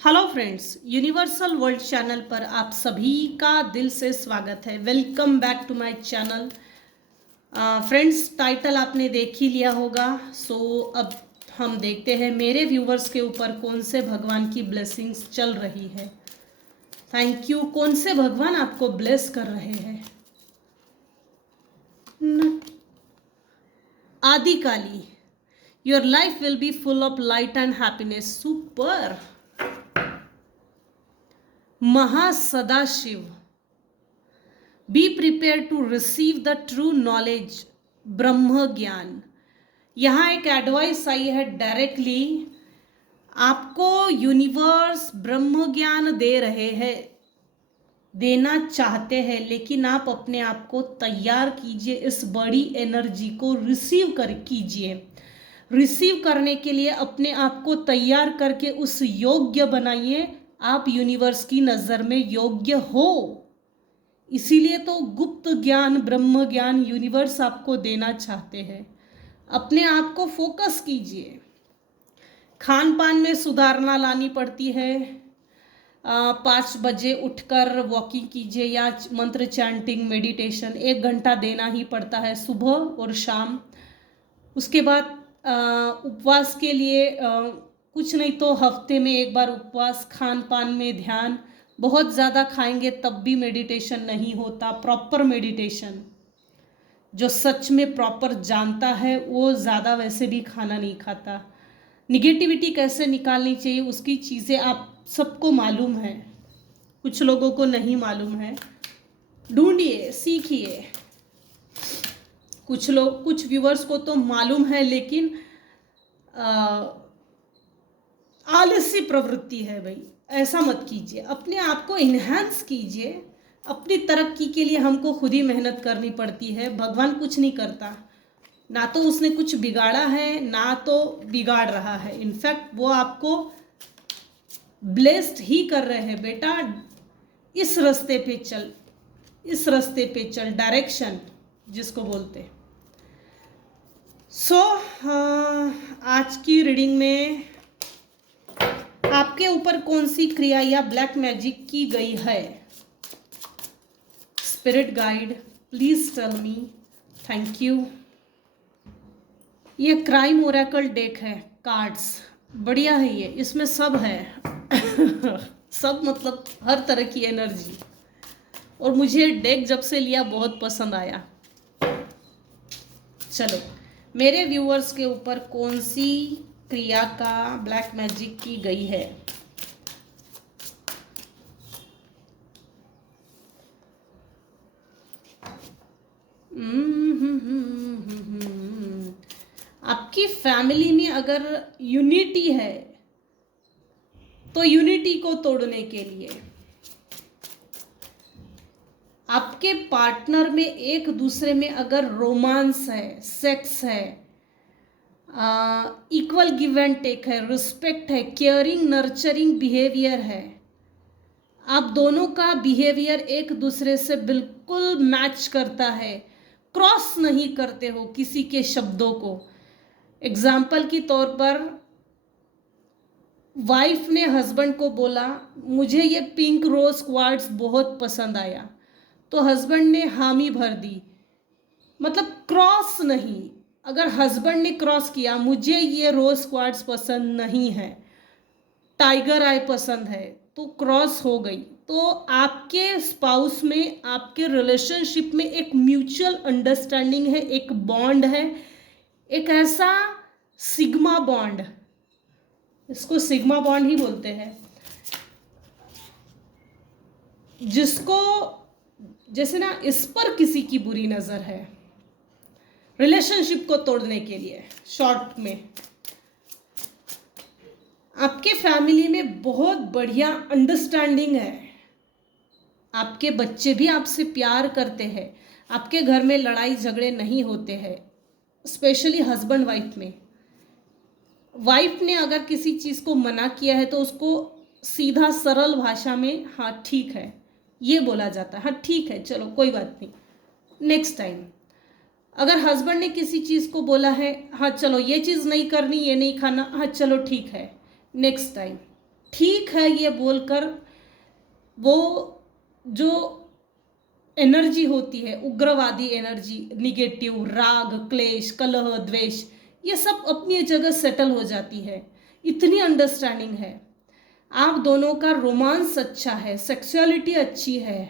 Hello friends, universal world channel पर आप सभी का दिल से स्वागत है। Welcome back to my channel. Friends, title आपने देख ही लिया होगा। अब हम देखते हैं मेरे व्यूवर्स के ऊपर कौन से भगवान की ब्लेसिंग्स चल रही है। Thank you. कौन से भगवान आपको ब्लेस कर रहे हैं? Adi Kali, your life will be full of light and happiness. Super. Mahasadashiv, be prepare to receive the true knowledge, ब्रह्म ज्ञान। यहाँ एक एडवाइस आई है डायरेक्टली, आपको यूनिवर्स ब्रह्म ज्ञान दे रहे हैं, देना चाहते हैं, लेकिन आप अपने आप को तैयार कीजिए, इस बड़ी एनर्जी को रिसीव कर कीजिए। रिसीव करने के लिए अपने आप को तैयार करके उस योग्य बनाइए। आप यूनिवर्स की नज़र में योग्य हो, इसीलिए तो गुप्त ज्ञान, ब्रह्म ज्ञान यूनिवर्स आपको देना चाहते हैं। अपने आप को फोकस कीजिए। खान पान में सुधारना लानी पड़ती है। 5 बजे उठकर वॉकिंग कीजिए या मंत्र चैंटिंग, मेडिटेशन 1 घंटा देना ही पड़ता है, सुबह और शाम। उसके बाद उपवास के लिए कुछ नहीं तो हफ्ते में 1 बार उपवास। खान पान में ध्यान, बहुत ज़्यादा खाएंगे तब भी मेडिटेशन नहीं होता। प्रॉपर मेडिटेशन, जो सच में प्रॉपर जानता है वो ज़्यादा वैसे भी खाना नहीं खाता। निगेटिविटी कैसे निकालनी चाहिए उसकी चीज़ें आप सबको मालूम है, कुछ लोगों को नहीं मालूम है। ढूंढिए, सीखिए। कुछ व्यूवर्स को तो मालूम है, लेकिन आलसी प्रवृत्ति है। भाई ऐसा मत कीजिए, अपने आप को इन्हांस कीजिए। अपनी तरक्की के लिए हमको खुद ही मेहनत करनी पड़ती है। भगवान कुछ नहीं करता, ना तो उसने कुछ बिगाड़ा है ना तो बिगाड़ रहा है। इनफैक्ट वो आपको ब्लेस्ड ही कर रहे हैं। बेटा इस रास्ते पे चल, इस रास्ते पे चल, डायरेक्शन जिसको बोलते। आज की रीडिंग में आपके ऊपर कौन सी क्रिया या ब्लैक मैजिक की गई है? Spirit guide, please tell me. Thank you. ये क्राइम ओरेकल डेक है, कार्ड्स बढ़िया है ये, इसमें सब है। सब मतलब हर तरह की एनर्जी। और मुझे डेक जब से लिया बहुत पसंद आया। चलो, मेरे व्यूअर्स के ऊपर कौन सी क्रिया का ब्लैक मैजिक की गई है? आपकी फैमिली में अगर यूनिटी है तो यूनिटी को तोड़ने के लिए, आपके पार्टनर में एक दूसरे में अगर रोमांस है, सेक्स है, इक्वल गिव एंड टेक है, रिस्पेक्ट है, केयरिंग नर्चरिंग बिहेवियर है, आप दोनों का बिहेवियर एक दूसरे से बिल्कुल मैच करता है, क्रॉस नहीं करते हो किसी के शब्दों को। एग्जाम्पल के तौर पर वाइफ ने हस्बैंड को बोला मुझे ये पिंक रोज क्वार्ट्स बहुत पसंद आया, तो हस्बैंड ने हामी भर दी, मतलब क्रॉस नहीं। अगर हस्बैंड ने क्रॉस किया मुझे ये रोज क्वार्ट्स पसंद नहीं है, टाइगर आई पसंद है, तो क्रॉस हो गई। तो आपके स्पाउस में, आपके रिलेशनशिप में एक म्यूचुअल अंडरस्टैंडिंग है, एक बॉन्ड है, एक ऐसा सिग्मा बॉन्ड, इसको सिग्मा बॉन्ड ही बोलते हैं, जिसको जैसे ना इस पर किसी की बुरी नजर है, रिलेशनशिप को तोड़ने के लिए। शॉर्ट में आपके फैमिली में बहुत बढ़िया अंडरस्टैंडिंग है, आपके बच्चे भी आपसे प्यार करते हैं, आपके घर में लड़ाई झगड़े नहीं होते हैं, स्पेशली हस्बैंड वाइफ में। वाइफ ने अगर किसी चीज़ को मना किया है तो उसको सीधा सरल भाषा में हाँ ठीक है ये बोला जाता है, हाँ ठीक है चलो कोई बात नहीं, नेक्स्ट टाइम। अगर हस्बैंड ने किसी चीज़ को बोला है हाँ चलो ये चीज़ नहीं करनी, ये नहीं खाना, हाँ चलो ठीक है नेक्स्ट टाइम। ठीक है ये बोलकर वो जो एनर्जी होती है, उग्रवादी एनर्जी, निगेटिव, राग, क्लेश, कलह, द्वेष, ये सब अपनी जगह सेटल हो जाती है। इतनी अंडरस्टैंडिंग है, आप दोनों का रोमांस अच्छा है, सेक्सुअलिटी अच्छी है,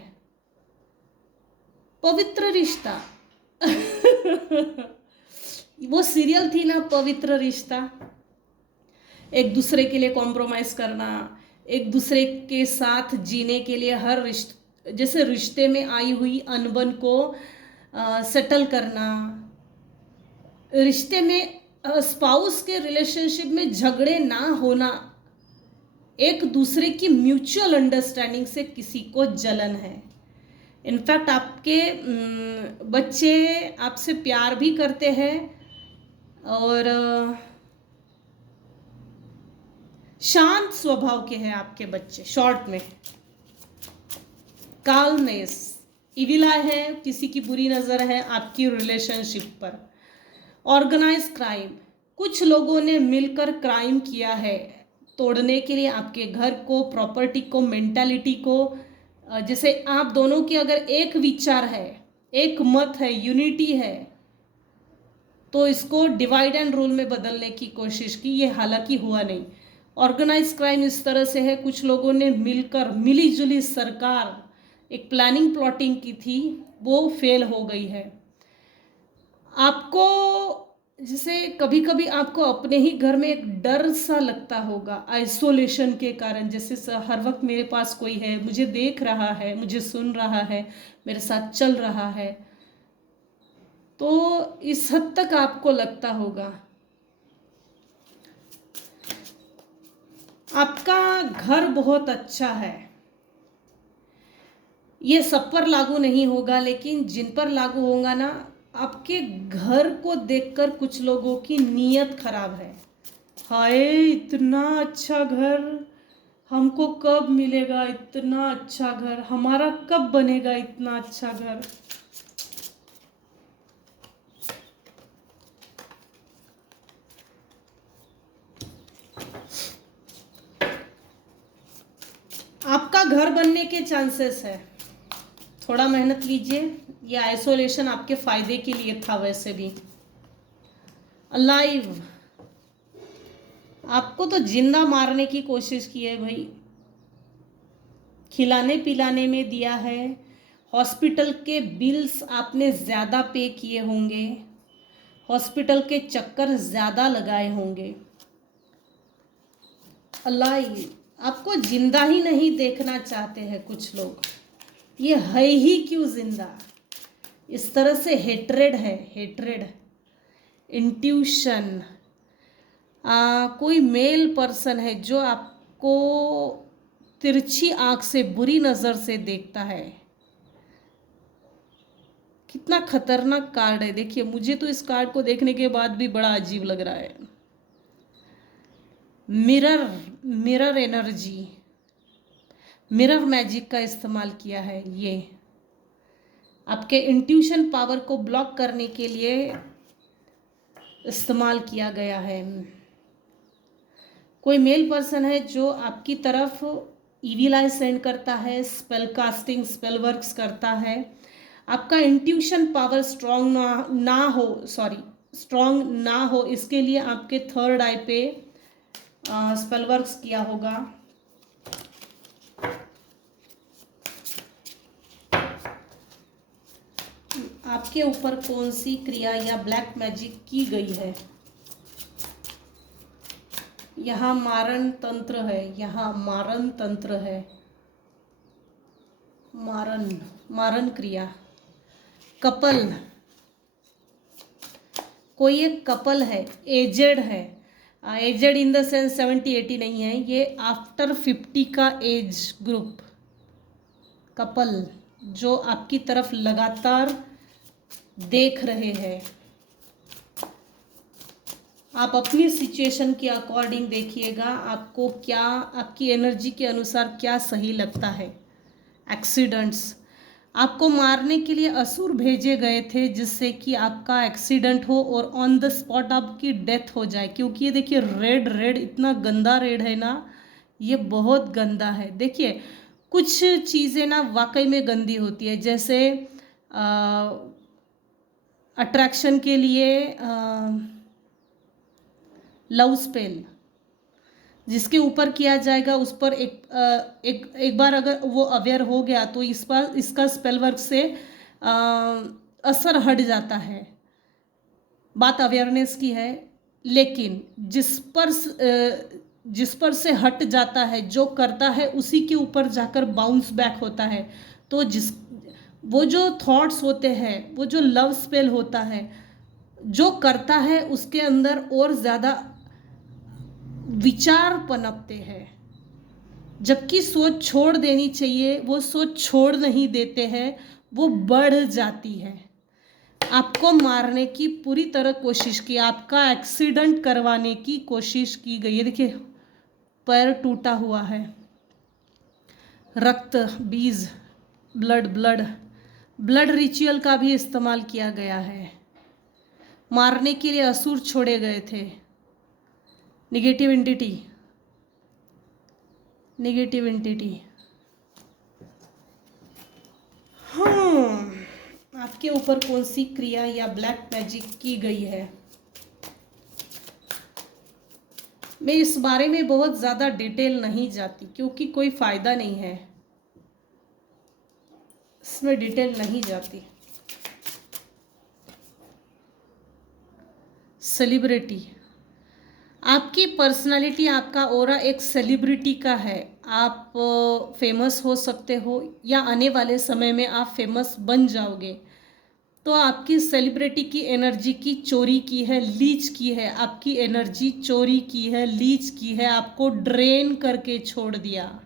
पवित्र रिश्ता। वो सीरियल थी ना, पवित्र रिश्ता, एक दूसरे के लिए कॉम्प्रोमाइज करना, एक दूसरे के साथ जीने के लिए हर रिश्ते, जैसे रिश्ते में आई हुई अनबन को सेटल करना, रिश्ते में स्पाउस के रिलेशनशिप में झगड़े ना होना, एक दूसरे की म्यूचुअल अंडरस्टैंडिंग से किसी को जलन है। इनफैक्ट आपके बच्चे आपसे प्यार भी करते हैं और शांत स्वभाव के हैं आपके बच्चे। शॉर्ट में काल्मनेस, इविल आई है, किसी की बुरी नज़र है आपकी रिलेशनशिप पर। ऑर्गेनाइज क्राइम, कुछ लोगों ने मिलकर क्राइम किया है तोड़ने के लिए आपके घर को, प्रॉपर्टी को, मेंटालिटी को। जैसे आप दोनों की अगर एक विचार है, एक मत है, यूनिटी है, तो इसको डिवाइड एंड रूल में बदलने की कोशिश की, ये हालांकि हुआ नहीं। ऑर्गेनाइज क्राइम इस तरह से है, कुछ लोगों ने मिलकर मिलीजुली सरकार एक प्लानिंग प्लॉटिंग की थी, वो फेल हो गई है। आपको जैसे कभी कभी आपको अपने ही घर में एक डर सा लगता होगा आइसोलेशन के कारण, जैसे हर वक्त मेरे पास कोई है, मुझे देख रहा है, मुझे सुन रहा है, मेरे साथ चल रहा है, तो इस हद तक आपको लगता होगा। आपका घर बहुत अच्छा है, ये सब पर लागू नहीं होगा, लेकिन जिन पर लागू होगा ना, आपके घर को देखकर कुछ लोगों की नीयत खराब है। हाय इतना अच्छा घर, हमको कब मिलेगा इतना अच्छा घर, हमारा कब बनेगा इतना अच्छा घर। आपका घर बनने के चांसेस है, थोड़ा मेहनत कीजिए। ये आइसोलेशन आपके फायदे के लिए था वैसे भी। अलाइव, आपको तो जिंदा मारने की कोशिश की है भाई, खिलाने पिलाने में दिया है, हॉस्पिटल के बिल्स आपने ज़्यादा पे किए होंगे, हॉस्पिटल के चक्कर ज़्यादा लगाए होंगे। अलाइव, आपको जिंदा ही नहीं देखना चाहते हैं कुछ लोग, ये है ही क्यों जिंदा, इस तरह से हेट्रेड है, हेट्रेड। इंट्यूशन, कोई मेल पर्सन है जो आपको तिरछी आंख से, बुरी नज़र से देखता है। कितना खतरनाक कार्ड है, देखिए मुझे तो इस कार्ड को देखने के बाद भी बड़ा अजीब लग रहा है। Mirror, mirror energy, mirror magic का इस्तेमाल किया है, ये आपके इंट्यूशन पावर को ब्लॉक करने के लिए इस्तेमाल किया गया है। कोई मेल पर्सन है जो आपकी तरफ ईविल आई सेंड करता है, स्पेल कास्टिंग, स्पेल वर्क्स करता है। आपका इंट्यूशन पावर स्ट्रॉन्ग ना हो, इसके लिए आपके थर्ड आई पे स्पेल वर्क्स किया होगा। आपके ऊपर कौन सी क्रिया या ब्लैक मैजिक की गई है। यहाँ मारण तंत्र है, यहाँ मारण तंत्र है, मारण, मारण क्रिया। कपल, कोई एक कपल है, एजेड है, एजेड इन द सेंस 70-80 नहीं है, ये आफ्टर 50 का एज ग्रुप कपल जो आपकी तरफ लगातार देख रहे हैं। आप अपनी सिचुएशन के अकॉर्डिंग देखिएगा, आपको क्या, आपकी एनर्जी के अनुसार क्या सही लगता है। एक्सीडेंट्स, आपको मारने के लिए असुर भेजे गए थे जिससे कि आपका एक्सीडेंट हो और ऑन द स्पॉट आपकी डेथ हो जाए, क्योंकि ये देखिए रेड रेड, इतना गंदा रेड है ना ये बहुत गंदा है। देखिए कुछ चीज़ें ना वाकई में गंदी होती है, जैसे अट्रैक्शन के लिए लव स्पेल जिसके ऊपर किया जाएगा उस पर एक बार अगर वो अवेयर हो गया तो इस पर इसका स्पेल वर्क से असर हट जाता है। बात अवेयरनेस की है, लेकिन जिस पर से हट जाता है, जो करता है उसी के ऊपर जाकर बाउंस बैक होता है। तो वो जो थॉट्स होते हैं, वो जो लव स्पेल होता है, जो करता है उसके अंदर और ज़्यादा विचार पनपते हैं, जबकि सोच छोड़ देनी चाहिए वो सोच छोड़ नहीं देते हैं, वो बढ़ जाती है। आपको मारने की पूरी तरह कोशिश की, आपका एक्सीडेंट करवाने की कोशिश की गई है। देखिए पैर टूटा हुआ है, रक्त, बीज, ब्लड रिचुअल का भी इस्तेमाल किया गया है। मारने के लिए असुर छोड़े गए थे। Negative entity. हाँ, आपके ऊपर कौन सी क्रिया या ब्लैक मैजिक की गई है? मैं इस बारे में बहुत ज़्यादा डिटेल नहीं जाती क्योंकि कोई फ़ायदा नहीं है, इसमें डिटेल नहीं जाती। सेलिब्रिटी, आपकी पर्सनालिटी, आपका ऑरा एक सेलिब्रिटी का है। आप फेमस हो सकते हो या आने वाले समय में आप फेमस बन जाओगे। तो आपकी सेलिब्रिटी की एनर्जी की चोरी की है, लीच की है, आपकी एनर्जी चोरी की है, लीच की है, आपको ड्रेन करके छोड़ दिया।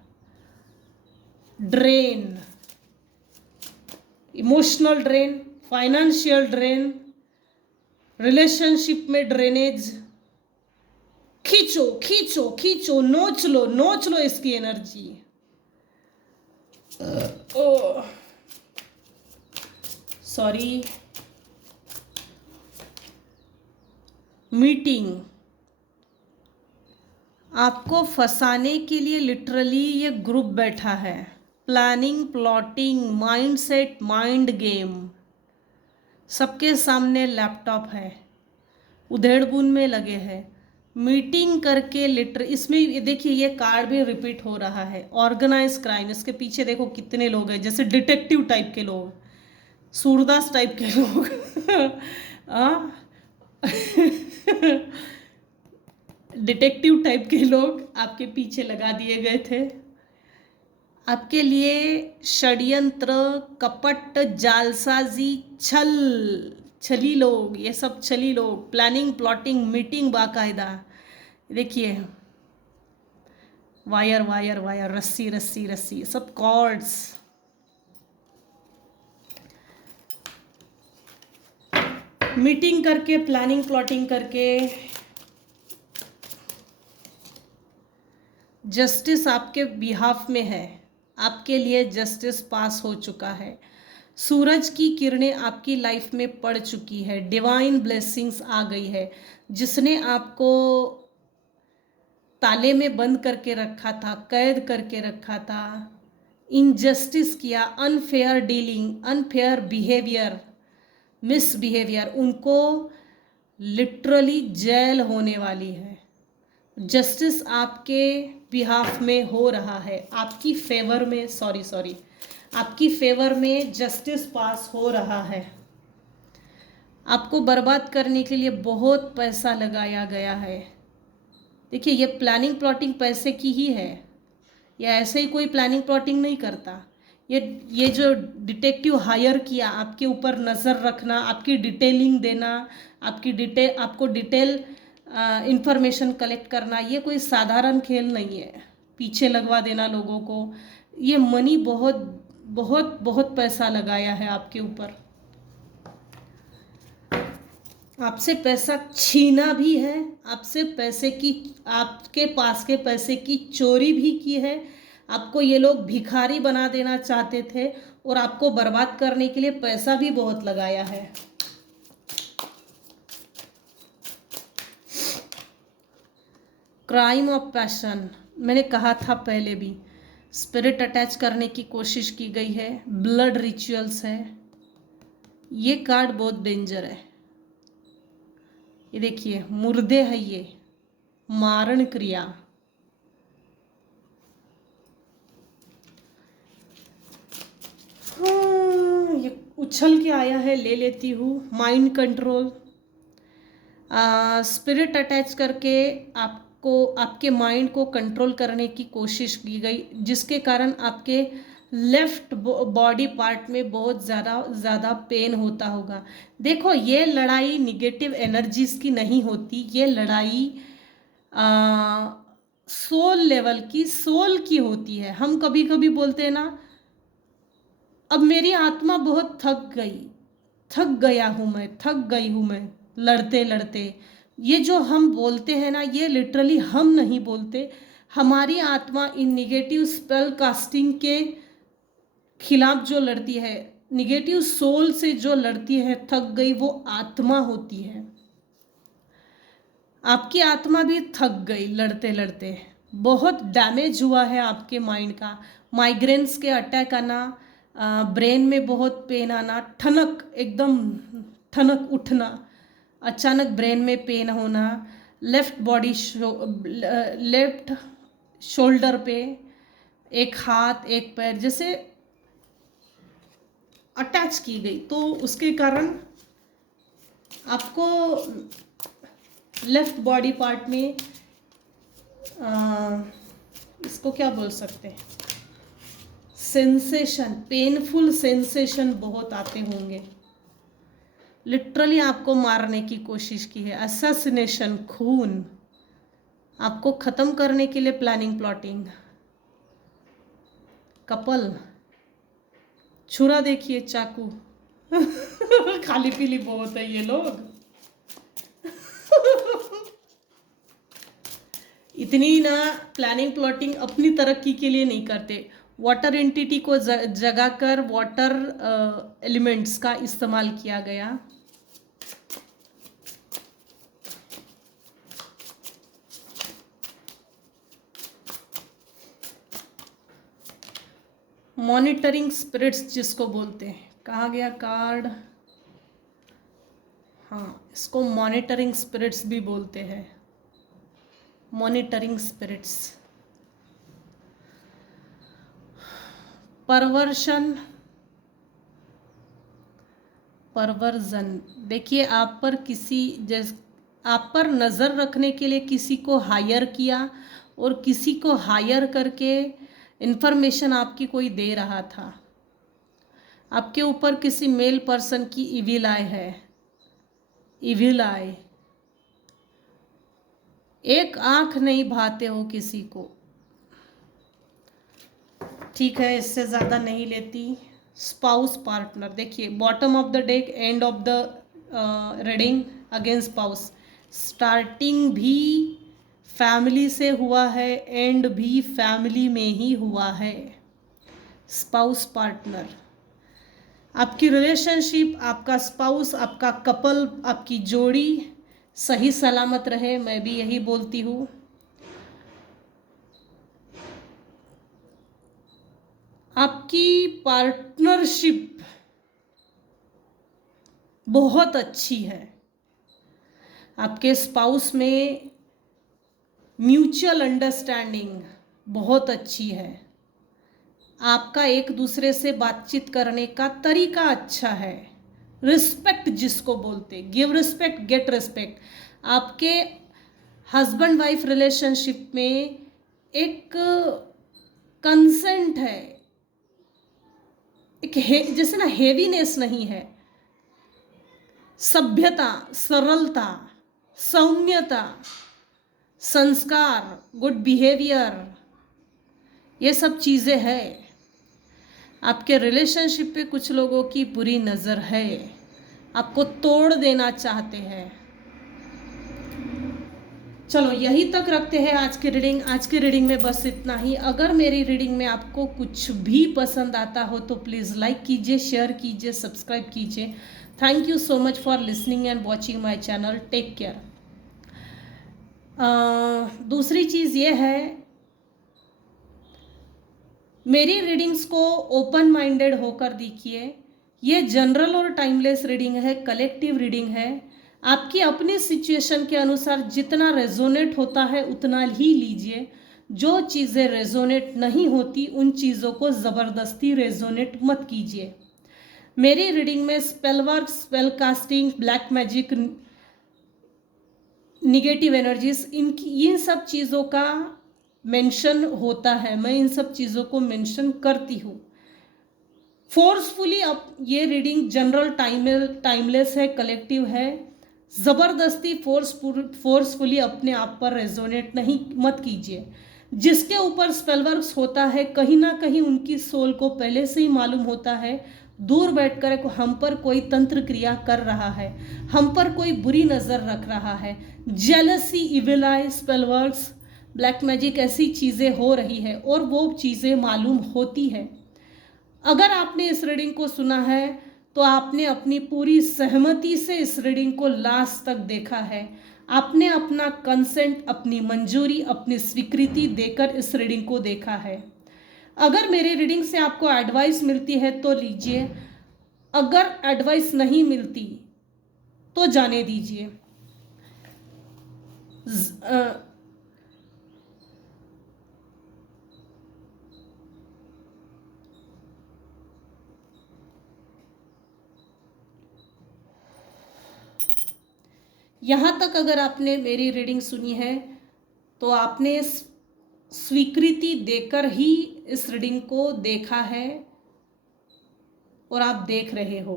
Drain, emotional drain, financial drain, relationship में ड्रेनेज। खींचो खींचो खींचो, नोच लो इसकी एनर्जी। सॉरी। मीटिंग, आपको फंसाने के लिए लिटरली ये ग्रुप बैठा है। Planning, plotting, mindset, mind game, सबके सामने लैपटॉप है, उधेड़बुन में लगे हैं। मीटिंग करके इसमें देखिए ये कार्ड भी रिपीट हो रहा है। ऑर्गेनाइज क्राइम, इसके पीछे देखो कितने लोग हैं, जैसे डिटेक्टिव टाइप के लोग, सूरदास टाइप के लोग डिटेक्टिव टाइप के लोग आपके पीछे लगा दिए गए थे। आपके लिए षड्यंत्र, कपट, जालसाजी, छली लोग, ये सब छली लोग, प्लानिंग, प्लॉटिंग, मीटिंग बाकायदा। देखिए वायर वायर वायर, रस्सी रस्सी रस्सी, सब कॉर्ड्स। मीटिंग करके, प्लानिंग, प्लॉटिंग करके। जस्टिस आपके बिहाफ में है, आपके लिए जस्टिस पास हो चुका है। सूरज की किरणें आपकी लाइफ में पड़ चुकी है, डिवाइन ब्लेसिंग्स आ गई है। जिसने आपको ताले में बंद करके रखा था, कैद करके रखा था, इनजस्टिस किया, unfair dealing, unfair behaviour, misbehaviour, उनको लिटरली जेल होने वाली है। जस्टिस आपके बिहाफ में हो रहा है, आपकी फेवर में, सॉरी आपकी फेवर में जस्टिस पास हो रहा है। आपको बर्बाद करने के लिए बहुत पैसा लगाया गया है। देखिए ये प्लानिंग प्लॉटिंग पैसे की ही है, या ऐसे ही कोई प्लानिंग प्लॉटिंग नहीं करता। ये जो डिटेक्टिव हायर किया, आपके ऊपर नज़र रखना, आपकी डिटेलिंग देना, आपको डिटेल इंफॉर्मेशन कलेक्ट करना, ये कोई साधारण खेल नहीं है। पीछे लगवा देना लोगों को, ये मनी बहुत बहुत बहुत पैसा लगाया है आपके ऊपर। आपसे पैसा छीना भी है, आपके पास के पैसे की चोरी भी की है। आपको ये लोग भिखारी बना देना चाहते थे और आपको बर्बाद करने के लिए पैसा भी बहुत लगाया है। क्राइम ऑफ पैशन, मैंने कहा था पहले भी, स्पिरिट अटैच करने की कोशिश की गई है, ब्लड रिचुअल्स है। ये कार्ड बहुत डेंजर है। ये देखिए, मुर्दे है ये, मारण क्रिया। हाँ, ये उछल के आया है, ले लेती हूँ। माइंड कंट्रोल, स्पिरिट अटैच करके आपको, आपके माइंड को कंट्रोल करने की कोशिश की गई, जिसके कारण आपके लेफ्ट बॉडी पार्ट में बहुत ज़्यादा पेन होता होगा। देखो, ये लड़ाई निगेटिव एनर्जीज की नहीं होती, ये लड़ाई सोल लेवल की, सोल की होती है। हम कभी कभी बोलते हैं ना, अब मेरी आत्मा बहुत थक गया हूँ मैं, थक गई हूँ मैं लड़ते लड़ते। ये जो हम बोलते हैं ना, ये लिटरली हम नहीं बोलते, हमारी आत्मा इन निगेटिव स्पेल कास्टिंग के खिलाफ जो लड़ती है, निगेटिव सोल से जो लड़ती है, थक गई, वो आत्मा होती है। आपकी आत्मा भी थक गई लड़ते लड़ते, बहुत डैमेज हुआ है आपके माइंड का। माइग्रेन्स के अटैक आना, ब्रेन में बहुत पेन आना, ठनक, एकदम ठनक उठना, अचानक ब्रेन में पेन होना, लेफ्ट शोल्डर पे एक हाथ एक पैर जैसे अटैच की गई, तो उसके कारण आपको लेफ्ट बॉडी पार्ट में इसको क्या बोल सकते हैं, सेंसेशन, पेनफुल सेंसेशन बहुत आते होंगे। लिटरली आपको मारने की कोशिश की है, असैसिनेशन, खून, आपको ख़त्म करने के लिए प्लानिंग, प्लॉटिंग। कपल, छुरा देखिए, चाकू। खाली पीली बहुत है ये लोग। इतनी ना प्लानिंग प्लॉटिंग अपनी तरक्की के लिए नहीं करते। वाटर एंटिटी को जगाकर वाटर एलिमेंट्स का इस्तेमाल किया गया। मॉनिटरिंग स्पिरिट्स जिसको बोलते हैं, कहा गया कार्ड, हाँ, इसको मॉनिटरिंग स्पिरिट्स भी बोलते हैं। Monitoring spirits, perversion, perversion. देखिए, आप पर नज़र रखने के लिए किसी को हायर किया, और किसी को हायर करके इन्फॉर्मेशन आपकी कोई दे रहा था। आपके ऊपर किसी मेल पर्सन की इविल आई है, इविल आई। एक आंख नहीं भाते हो किसी को। ठीक है, इससे ज़्यादा नहीं लेती। स्पाउस पार्टनर, देखिए bottom of the deck, end of the reading, again spouse. Starting भी फैमिली से हुआ है, एंड भी फैमिली में ही हुआ है। स्पाउस पार्टनर, आपकी रिलेशनशिप, आपका स्पाउस, आपका कपल, आपकी जोड़ी सही सलामत रहे, मैं भी यही बोलती हूँ। आपकी पार्टनरशिप बहुत अच्छी है, आपके स्पाउस में म्यूचुअल अंडरस्टैंडिंग बहुत अच्छी है, आपका एक दूसरे से बातचीत करने का तरीका अच्छा है। रिस्पेक्ट जिसको बोलते, गिव रिस्पेक्ट गेट रिस्पेक्ट। आपके हस्बैंड वाइफ रिलेशनशिप में एक कंसेंट है, एक जैसे ना हेवीनेस नहीं है, सभ्यता, सरलता, सौम्यता, संस्कार, गुड बिहेवियर, ये सब चीज़ें हैं। आपके रिलेशनशिप पे कुछ लोगों की बुरी नज़र है, आपको तोड़ देना चाहते हैं। चलो, यही तक रखते हैं आज की रीडिंग। आज की रीडिंग में बस इतना ही। अगर मेरी रीडिंग में आपको कुछ भी पसंद आता हो तो प्लीज़ लाइक कीजिए, शेयर कीजिए, सब्सक्राइब कीजिए। Thank you so much for listening and watching my channel. Take care. दूसरी चीज़ ये है, मेरी रीडिंग्स को ओपन माइंडेड होकर देखिए। ये जनरल और टाइमलेस रीडिंग है, कलेक्टिव रीडिंग है। आपकी अपनी सिचुएशन के अनुसार जितना रेजोनेट होता है उतना ही लीजिए। जो चीज़ें रेजोनेट नहीं होती उन चीज़ों को ज़बरदस्ती रेजोनेट मत कीजिए। मेरी रीडिंग में spell work, spell casting, black magic, negative energies, इन सब चीज़ों का मेंशन होता है। मैं इन सब चीज़ों को मेंशन करती हूँ। फोर्सफुली अब ये रीडिंग जनरल टाइमलेस है, कलेक्टिव है। ज़बरदस्ती फोर्सफुली अपने आप पर रेजोनेट नहीं मत कीजिए। जिसके ऊपर स्पेल वर्क्स होता है कहीं ना कहीं उनकी सोल को पहले से ही मालूम होता है दूर बैठकर हम पर कोई तंत्र क्रिया कर रहा है, हम पर कोई बुरी नज़र रख रहा है। जेलसी, इविल आई, स्पेल वर्क्स, ब्लैक मैजिक, ऐसी चीज़ें हो रही है और वो चीज़ें मालूम होती है। अगर आपने इस रीडिंग को सुना है तो आपने अपनी पूरी सहमति से इस रीडिंग को लास्ट तक देखा है। आपने अपना कंसेंट, अपनी मंजूरी, अपनी स्वीकृति देकर इस रीडिंग को देखा है। अगर मेरी रीडिंग से आपको एडवाइस मिलती है तो लीजिए, अगर एडवाइस नहीं मिलती तो जाने दीजिए। यहाँ तक अगर आपने मेरी रीडिंग सुनी है तो आपने स्वीकृति देकर ही इस रीडिंग को देखा है और आप देख रहे हो।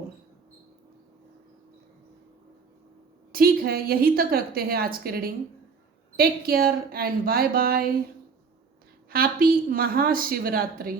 ठीक है, यही तक रखते हैं आज के reading. Take care and bye bye. Happy Mahashivratri.